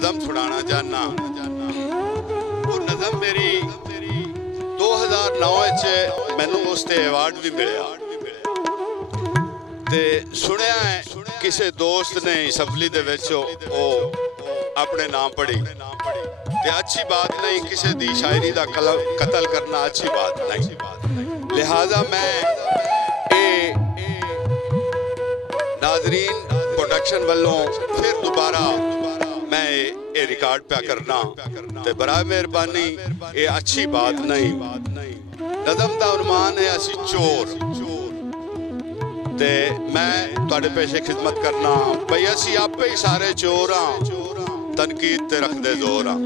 नज़म सुनाना चाहना। वो नज़म मेरी 2009 च मैनू उस ते अवार्ड भी मिलिया ते सुनिया है किसी दोस्त ने असैम्बली दे विच ओ अपने नाम पढ़ी ते अच्छी बात नहीं, किसी दी शायरी दा कतल करना अच्छी बात नहीं। लिहाजा मैं नाजरीन प्रोडक्शन वालों फिर दोबारा मैं ये रिकॉर्ड पे करना ते बराए मेहरबानी, ये अच्छी बात नहीं। नज़म दा उन्मान है असी चोर ते मैं तुहाडे पेशे खिदमत करना भाई असी आपे ही सारे चोर हाँ, तनकीद ते रखदे जोर हाँ।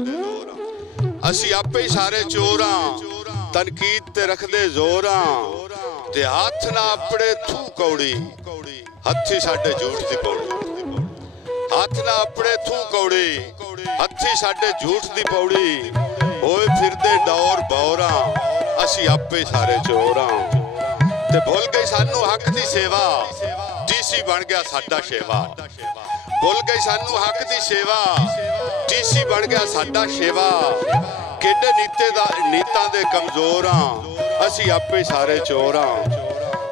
असी आपे ही सारे चोर हाँ, तनकीद ते रखदे जोर हाँ ते हाथ ना अपने थू कौड़ी हथी साडे झूठ दी पौड़ी। हाथ ना अपने थू कौड़ी हथी साडे झूठ दी पौड़ी। होए फिरदे डौर बौरा असी आपे सारे चोरा ते भुल गई सानू हक दी सेवा, डीसी बन गया साडा शेवा। भुल गई सानू हक दी सेवा, डीसी बन गया साडा शेवा। केडे नीतां दे कमजोर हां असी आपे सारे चोर हां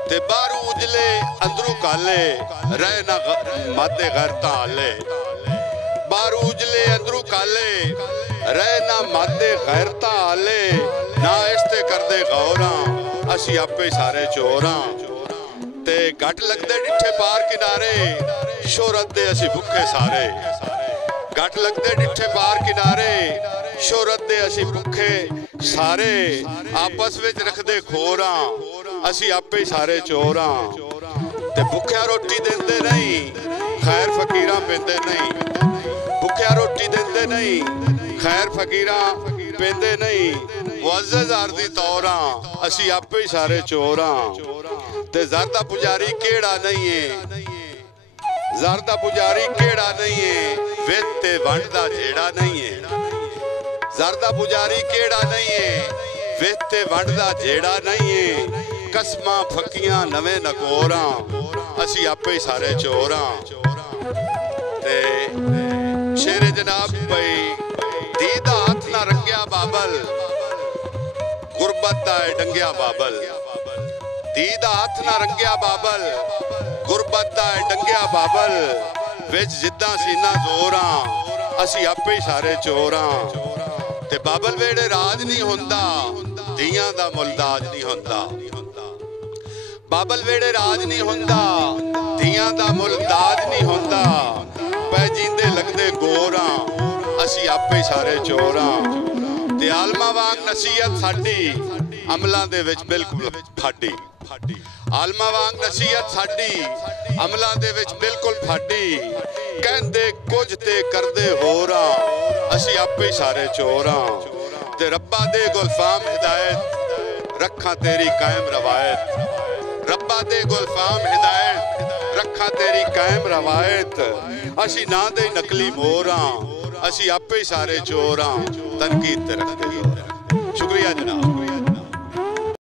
ते बारू उजले अंदरू काले रह ना मादे गैरता आले। बारू उजले अंदरू काले रह ना मादे गैरता आले। ना इसते करदे गौरा असी आपे सारे चोरा ते घट लगदे डिठे पार किनारे शोहरत दे असी भुखे सारे। घट लगदे डिठे पार किनारे शोहरत दे असी भुखे सारे। आपस विच रखदे खोरा असी आपे सारे चोर हाँ ते भुखिया रोटी देंदे नहीं खैर फकीरां पेंदे नहीं। भुखिया रोटी देंदे नहीं खैर फकीरां पेंदे नहीं। मुअज़्ज़ज़ अर्ज़ी तौर हाँ असी आपे ही सारे चोर हाँ ते ज़रदा पुजारी केड़ा नहीं है। ज़रदा पुजारी केड़ा नहीं है विच ते वंड दा जेड़ा नहीं है। ज़रदा पुजारी केड़ा नहीं है विच ते वंड दा जेड़ा नहीं है। कसमां फकियां नवे नकोरा असी आपे ही सारे चोर हाँ ते शेरे जनाब भाई धी दा हथ ना रंगिया बाबल गुरबत दा डंगिया बाबल। धी दा हथ ना रंगिया बाबल गुरबत दा डंगिया बाबल। विच जिद्दां सीना जोर हाँ असी आपे ही सारे चोर हाँ ते बाबल वेड़े राज नहीं हुंदा धीआं दा मुलताज नहीं हुंदा। बाबल वेड़े राज नहीं हुंदा धीआं दा मुलताज नहीं हुंदा। पै जींदे लगदे गोरा असी आपे ही सारे चोर हाँ ते आलमा वांग नसीहत साडी अमलां दे विच बिल्कुल फाडी। आलमा वांग नसीहत साडी अमलां दे विच बिल्कुल फाडी। कहंदे कुछ ते करदे होर हाँ असी आपे ही सारे चोर हाँ ते रब्बा दे गुलफाम हिदायत रखा तेरी कायम रवायत। रब्बा दे गुलफाम हिदायत रखा तेरी कायम रवायत। असी ना दे नकली मोर हाँ असी आपे ही सारे चोर हाँ तनकीद ते रखदे। शुक्रिया जनाब।